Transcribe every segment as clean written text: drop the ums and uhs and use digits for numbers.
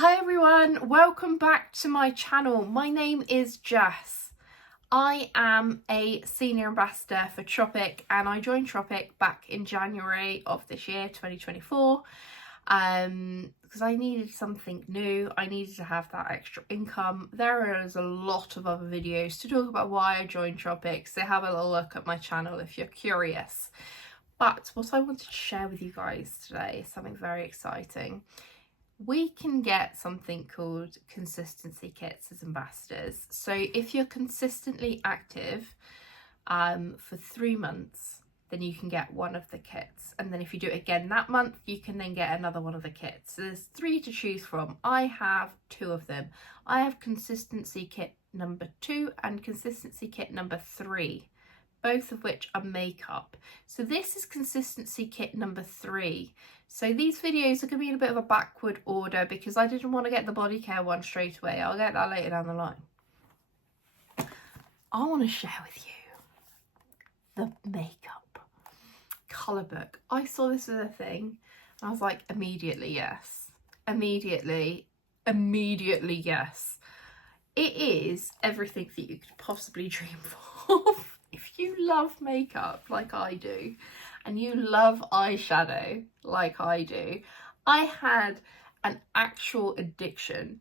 Hi everyone, welcome back to my channel. My name is Jess. I am a senior ambassador for Tropic and I joined Tropic back in January of this year, 2024, because I needed something new. I needed to have that extra income. There is a lot of other videos to talk about why I joined Tropic, so have a little look at my channel if you're curious. But what I wanted to share with you guys today is something very exciting. We can get something called consistency kits as ambassadors. So if you're consistently active for 3 months, then you can get one of the kits. And then if you do it again that month, you can then get another one of the kits. So there's 3 to choose from. I have 2 of them. I have consistency kit number 2 and consistency kit number 3. Both of which are makeup. So this is consistency kit number 3. So these videos are going to be in a bit of a backward order because I didn't want to get the body care one straight away. I'll get that later down the line. I want to share with you the makeup colour book. I saw this as a thing and I was like, immediately yes. Immediately yes. It is everything that you could possibly dream of. If you love makeup like I do, and you love eyeshadow like I do, I had an actual addiction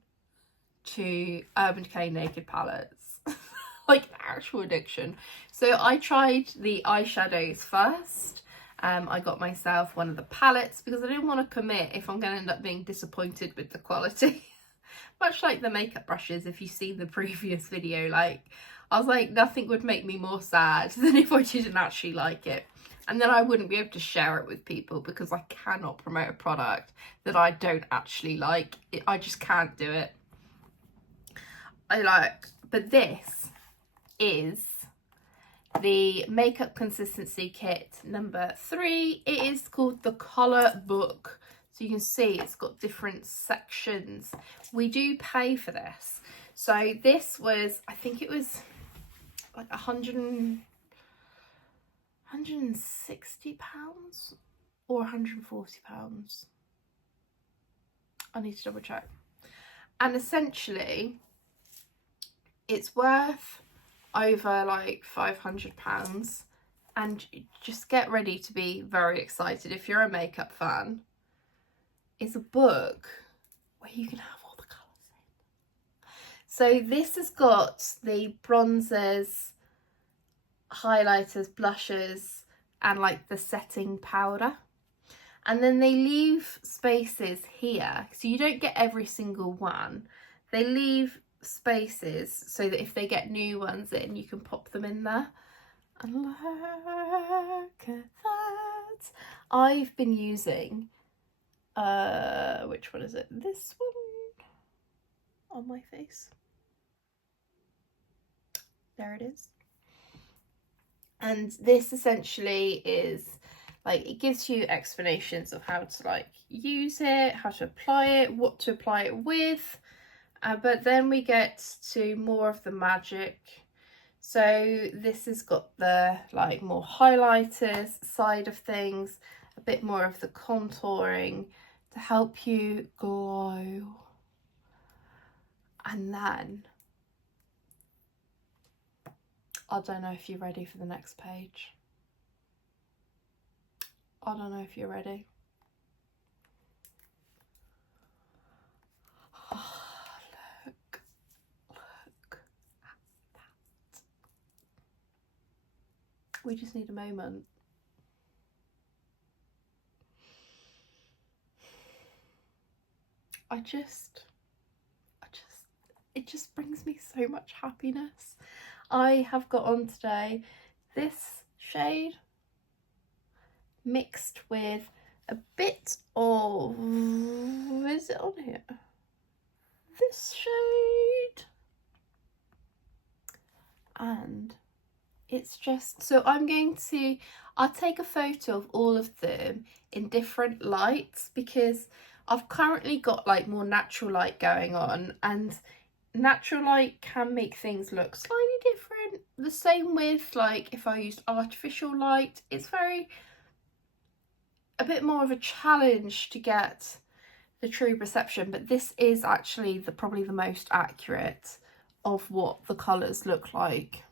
to Urban Decay Naked palettes. Like an actual addiction. So I tried the eyeshadows first. I got myself one of the palettes because I didn't want to commit if I'm going to end up being disappointed with the quality. Much like the makeup brushes, if you've seen the previous video, like I was like, nothing would make me more sad than if I didn't actually like it. And then I wouldn't be able to share it with people because I cannot promote a product that I don't actually like. I just can't do it. But this is the makeup consistency kit number 3. It is called the colour book. So you can see it's got different sections. We do pay for this. So this was, I think it was like £160 or £140. I need to double check. And essentially it's worth over like £500, and just get ready to be very excited if you're a makeup fan. It's a book where you can have all the colours in. So this has got the bronzers, highlighters, blushes, and like the setting powder. And then they leave spaces here, so you don't get every single one. They leave spaces so that if they get new ones in, you can pop them in there. And look at that. I've been using which one is it? This one on my face. There it is. And this essentially is like, it gives you explanations of how to like use it, how to apply it, what to apply it with. But then we get to more of the magic. So this has got the like more highlighters side of things, a bit more of the contouring to help you glow. And then I don't know if you're ready for the next page. I don't know if you're ready. Oh, look at that. We just need a moment. It just brings me so much happiness. I have got on today this shade mixed with a bit of, is it on here? This shade. And it's just, so I'll take a photo of all of them in different lights because I've currently got like more natural light going on, and natural light can make things look slightly different. The same with like if I used artificial light, it's a bit more of a challenge to get the true perception, but this is actually probably the most accurate of what the colours look like.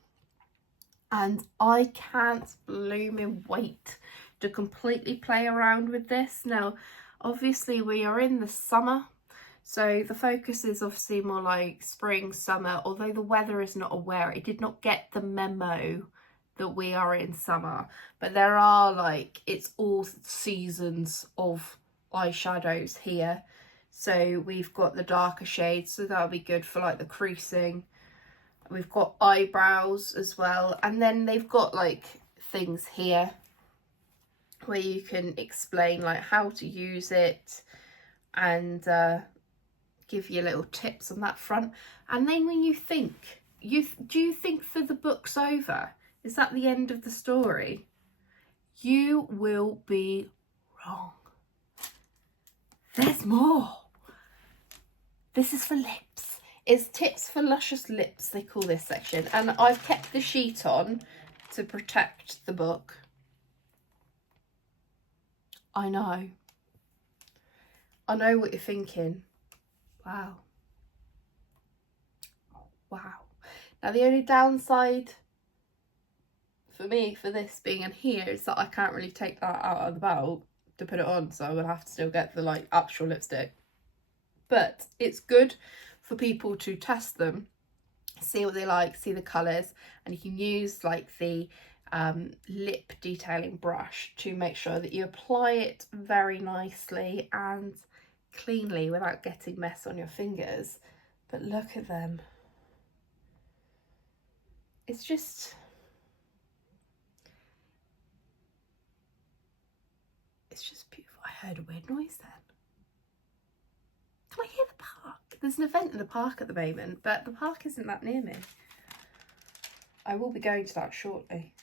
And I can't blooming wait to completely play around with this. Now, obviously we are in the summer, so the focus is obviously more like spring, summer, although the weather is not aware. It did not get the memo that we are in summer, but there are like, it's all seasons of eyeshadows here. So we've got the darker shades, so that'll be good for like the creasing. We've got eyebrows as well, and then they've got like things here where you can explain like how to use it and give you little tips on that front. And then when you think, do you think that the book's over? Is that the end of the story? You will be wrong. There's more. This is for lips. It's tips for luscious lips, they call this section. And I've kept the sheet on to protect the book. I know what you're thinking. Wow. Wow. Now the only downside for me for this being in here is that I can't really take that out of the belt to put it on, so I will have to still get the like actual lipstick. But it's good for people to test them, see what they like, see the colours, and you can use like the lip detailing brush to make sure that you apply it very nicely and cleanly without getting mess on your fingers. But look at them. It's just, beautiful. I heard a weird noise then. Can I hear the park? There's an event in the park at the moment, but the park isn't that near me. I will be going to that shortly.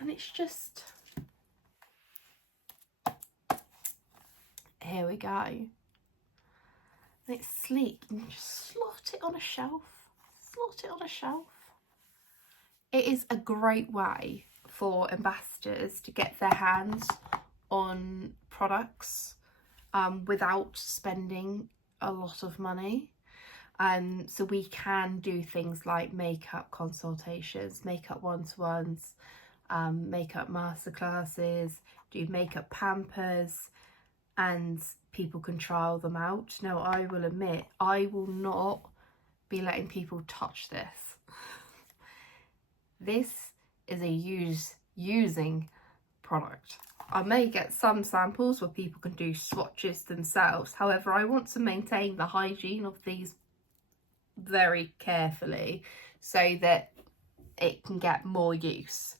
And it's just, here we go. And it's sleek. You can just slot it on a shelf. Slot it on a shelf. It is a great way for ambassadors to get their hands on products without spending a lot of money. So we can do things like makeup consultations, makeup one-to-ones, makeup masterclasses, do makeup pampers, and people can trial them out. Now I will admit, I will not be letting people touch this. This is a using product. I may get some samples where people can do swatches themselves. However, I want to maintain the hygiene of these very carefully so that it can get more use.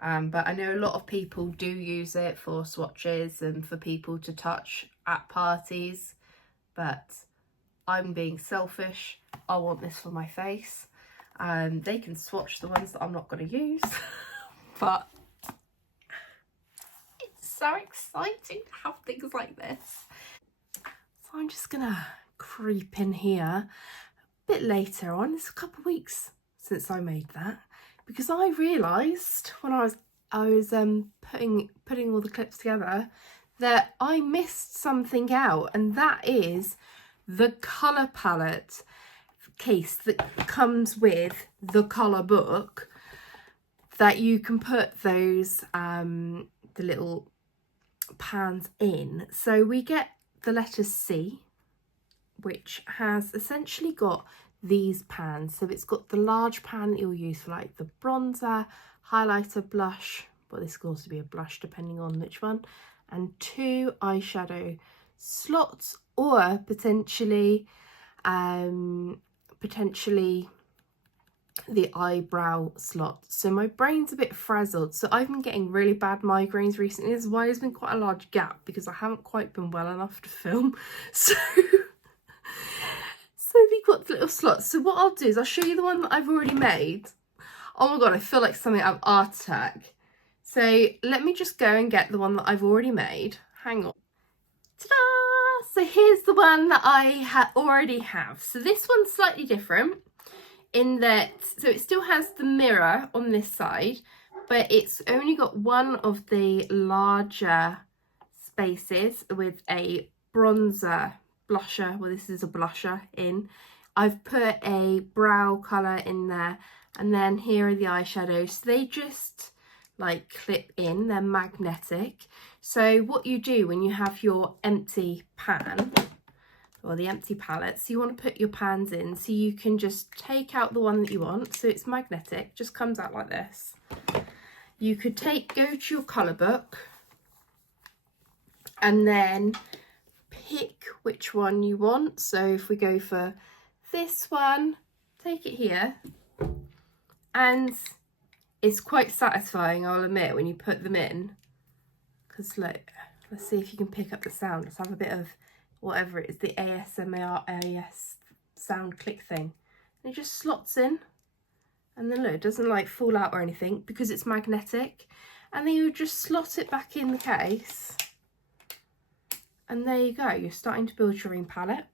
But I know a lot of people do use it for swatches and for people to touch at parties, but I'm being selfish. I want this for my face. They can swatch the ones that I'm not going to use, but it's so exciting to have things like this. So I'm just gonna creep in here a bit later on. It's a couple of weeks since I made that, because I realised when I was putting all the clips together that I missed something out, and that is the colour palette case that comes with the colour book, that you can put those the little pans in. So we get the letter C, which has essentially got these pans. So it's got the large pan that you'll use for like the bronzer, highlighter, blush, but this could also be a blush depending on which one, and 2 eyeshadow slots, or potentially the eyebrow slot. So my brain's a bit frazzled, so I've been getting really bad migraines recently. This is why there's been quite a large gap, because I haven't quite been well enough to film. So they've got the little slots. So what I'll do is I'll show you the one that I've already made. Oh my god, I feel like something out of Art Attack. So let me just go and get the one that I've already made. Hang on. Ta-da! So here's the one that I already have. So this one's slightly different in that, so it still has the mirror on this side, but it's only got one of the larger spaces with a bronzer, blusher, well this is a blusher in. I've put a brow colour in there, and then here are the eyeshadows. So they just like clip in, they're magnetic. So what you do when you have your empty pan, or the empty palettes, you want to put your pans in so you can just take out the one that you want. So it's magnetic, just comes out like this. You could go to your colour book and then pick which one you want. So if we go for this one, take it here, and it's quite satisfying, I'll admit, when you put them in, because look, let's see if you can pick up the sound. Let's have a bit of whatever it is, the AS sound click thing, and it just slots in, and then look, it doesn't like fall out or anything because it's magnetic. And then you just slot it back in the case, and there you go, you're starting to build your own palette.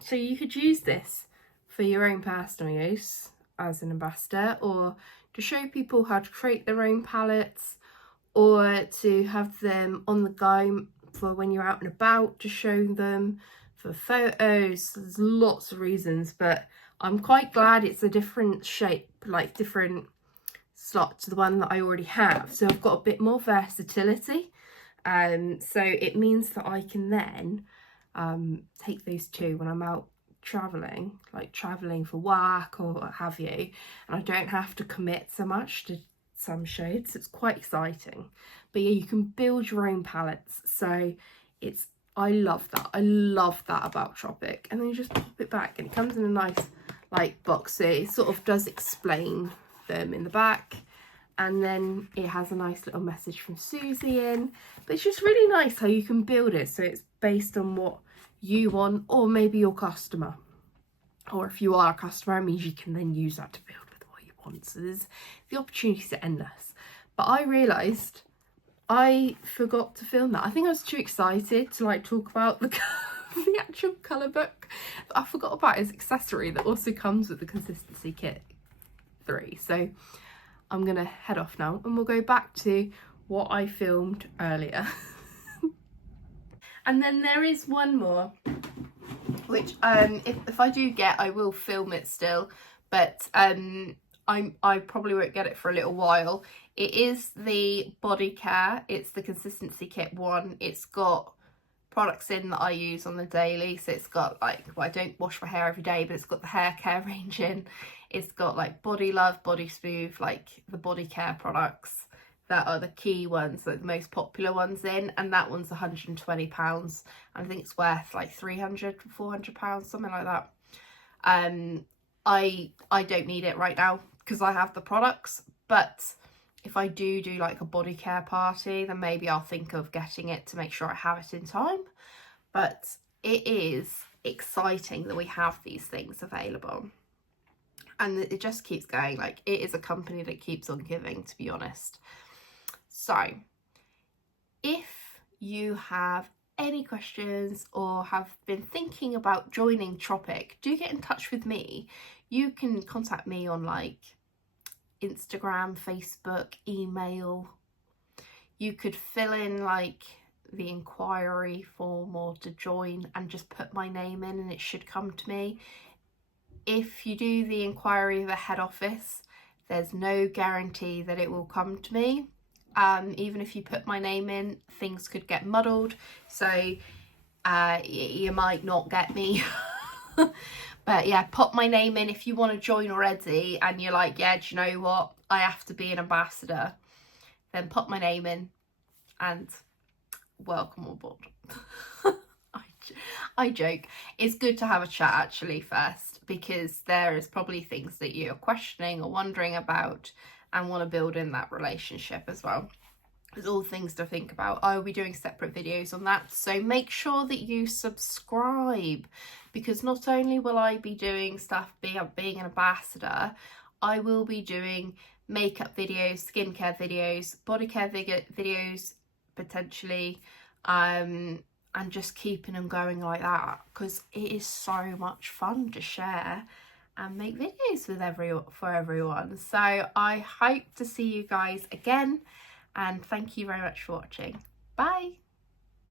So you could use this for your own personal use as an ambassador, or to show people how to create their own palettes, or to have them on the go for when you're out and about, to show them for photos. There's lots of reasons, but I'm quite glad it's a different shape, like different slot to the one that I already have. So I've got a bit more versatility. So it means that I can then take those two when I'm out traveling, like traveling for work or what have you, and I don't have to commit so much to some shades. It's quite exciting. But yeah, you can build your own palettes, so I love that about Tropic. And then you just pop it back, and it comes in a nice like box, so it sort of does explain them in the back, and then it has a nice little message from Susie in. But it's just really nice how you can build it, so it's based on what you want, or maybe your customer, or if you are a customer, it means you can then use that to build with what you want. So there's the opportunities are endless. But I realised I forgot to film that. I think I was too excited to like talk about the actual colour book. But I forgot about his accessory that also comes with the Consistency Kit 3. So I'm gonna head off now, and we'll go back to what I filmed earlier. And then there is one more, which if I do get, I will film it still, but I probably won't get it for a little while. It is the body care. It's the Consistency Kit 1. It's got products in that I use on the daily. So it's got like, well, I don't wash my hair every day, but it's got the hair care range in. It's got like Body Love, Body Smooth, like the body care products that are the key ones, like the most popular ones in, and that one's £120. I think it's worth like £300-400, something like that. I don't need it right now because I have the products, but if I do like a body care party, then maybe I'll think of getting it to make sure I have it in time. But it is exciting that we have these things available, and it just keeps going. Like, it is a company that keeps on giving, to be honest. So if you have any questions or have been thinking about joining Tropic, do get in touch with me. You can contact me on like Instagram, Facebook, email. You could fill in like the inquiry form or to join and just put my name in, and it should come to me. If you do the inquiry of the head office, there's no guarantee that it will come to me. Even if you put my name in, things could get muddled, so you might not get me. But yeah, pop my name in if you want to join already and you're like, yeah, do you know what, I have to be an ambassador, then pop my name in and welcome on board. I joke. It's good to have a chat actually first, because there is probably things that you're questioning or wondering about and want to build in that relationship as well. There's all things to think about. I will be doing separate videos on that, so make sure that you subscribe, because not only will I be doing stuff being an ambassador, I will be doing makeup videos, skincare videos, body care videos potentially, and just keeping them going like that, because it is so much fun to share and make videos with for everyone. So I hope to see you guys again, and thank you very much for watching. Bye.